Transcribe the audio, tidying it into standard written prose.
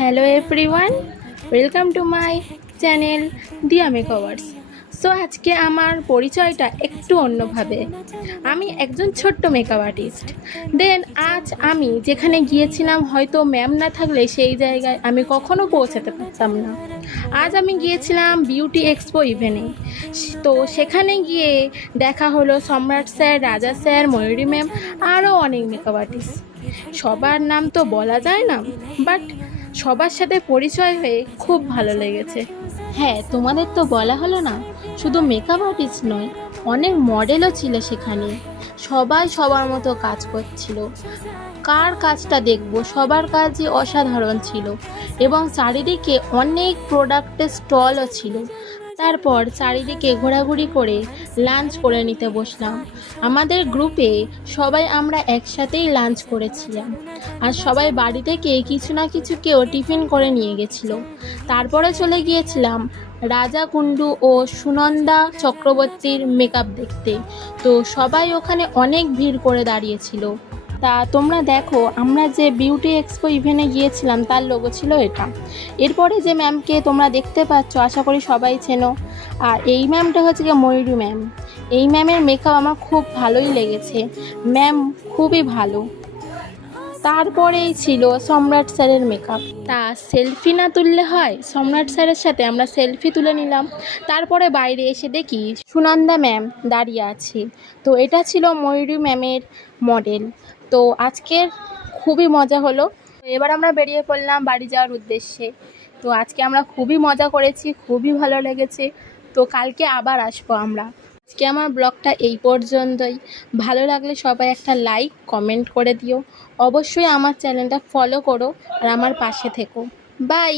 Hello everyone, welcome to my channel দিয়া makeovers. So আজকে আমার পরিচয়টা একটু অন্যভাবে। আমি একজন ছোট্ট মেকআপ আর্টিস্ট। দেন আজ আমি যেখানে গিয়েছিলাম, হয়তো ম্যাম না থাকলে সেই জায়গায় আমি কখনো পৌঁছাতে পারতাম না। আজ আমি গিয়েছিলাম বিউটি এক্সপো ইভেন্টে। তো সেখানে গিয়ে দেখা হলো সম্রাট স্যার, রাজা স্যার, ময়ূরী ম্যাম, আরও অনেক মেকআপ আর্টিস্ট। সবার নাম তো বলা যায় না, বাট সবার সাথে পরিচয় হয়ে খুব ভালো লেগেছে। হ্যাঁ, তোমাদের তো বলা হলো না, শুধু মেকআপ আর্টিস্ট নয়, অনেক মডেলও ছিল সেখানে। সবাই সবার মতো কাজ করছিল। কার কাজটা দেখবো, সবার কাজই অসাধারণ ছিল এবং চারিদিকে অনেক প্রোডাক্টের স্টলও ছিল। তারপর চারিদিকে ঘোরাঘুরি করে লাঞ্চ করে নিতে বসলাম। আমাদের গ্রুপে সবাই আমরা একসাথেই লাঞ্চ করেছিলাম, আর সবাই বাড়ি থেকে কিছু না কিছু কেউ টিফিন করে নিয়ে গেছিল। তারপরে চলে গিয়েছিলাম রাজা কুণ্ডু ও সুনন্দা চক্রবর্তীর মেকআপ দেখতে। তো সবাই ওখানে অনেক ভিড় করে দাঁড়িয়েছিল। তা তোমরা দেখো, আমরা যে বিউটি এক্সপো ইভেন্টে গিয়েছিলাম তার লোগো ছিল এটা। এরপরে যে ম্যামকে তোমরা দেখতে পাচ্ছ, আশা করি সবাই চেনো। আর এই ম্যামটা হচ্ছে গিয়ে ময়ূরী ম্যাম। এই ম্যামের মেকআপ আমার খুব ভালোই লেগেছে, ম্যাম খুবই ভালো। তারপরেই ছিল সম্রাট স্যারের মেকআপ। তা সেলফি না তুললে হয়, সম্রাট স্যারের সাথে আমরা সেলফি তুলে নিলাম। তারপরে বাইরে এসে দেখি সুনন্দা ম্যাম দাঁড়িয়ে আছে। তো এটা ছিল ময়ূরী ম্যামের মডেল। তো আজকের খুবই মজা হলো। এবার আমরা বেরিয়ে পড়লাম বাড়ি যাওয়ার উদ্দেশ্যে। তো আজকে আমরা খুবই মজা করেছি, খুবই ভালো লেগেছে। তো কালকে আবার আসবো আমরা। আজকে আমার ব্লগটা এই পর্যন্তই। ভালো লাগলে সবাই একটা লাইক কমেন্ট করে দিও। অবশ্যই আমার চ্যানেলটা ফলো করো আর আমার পাশে থেকো। বাই।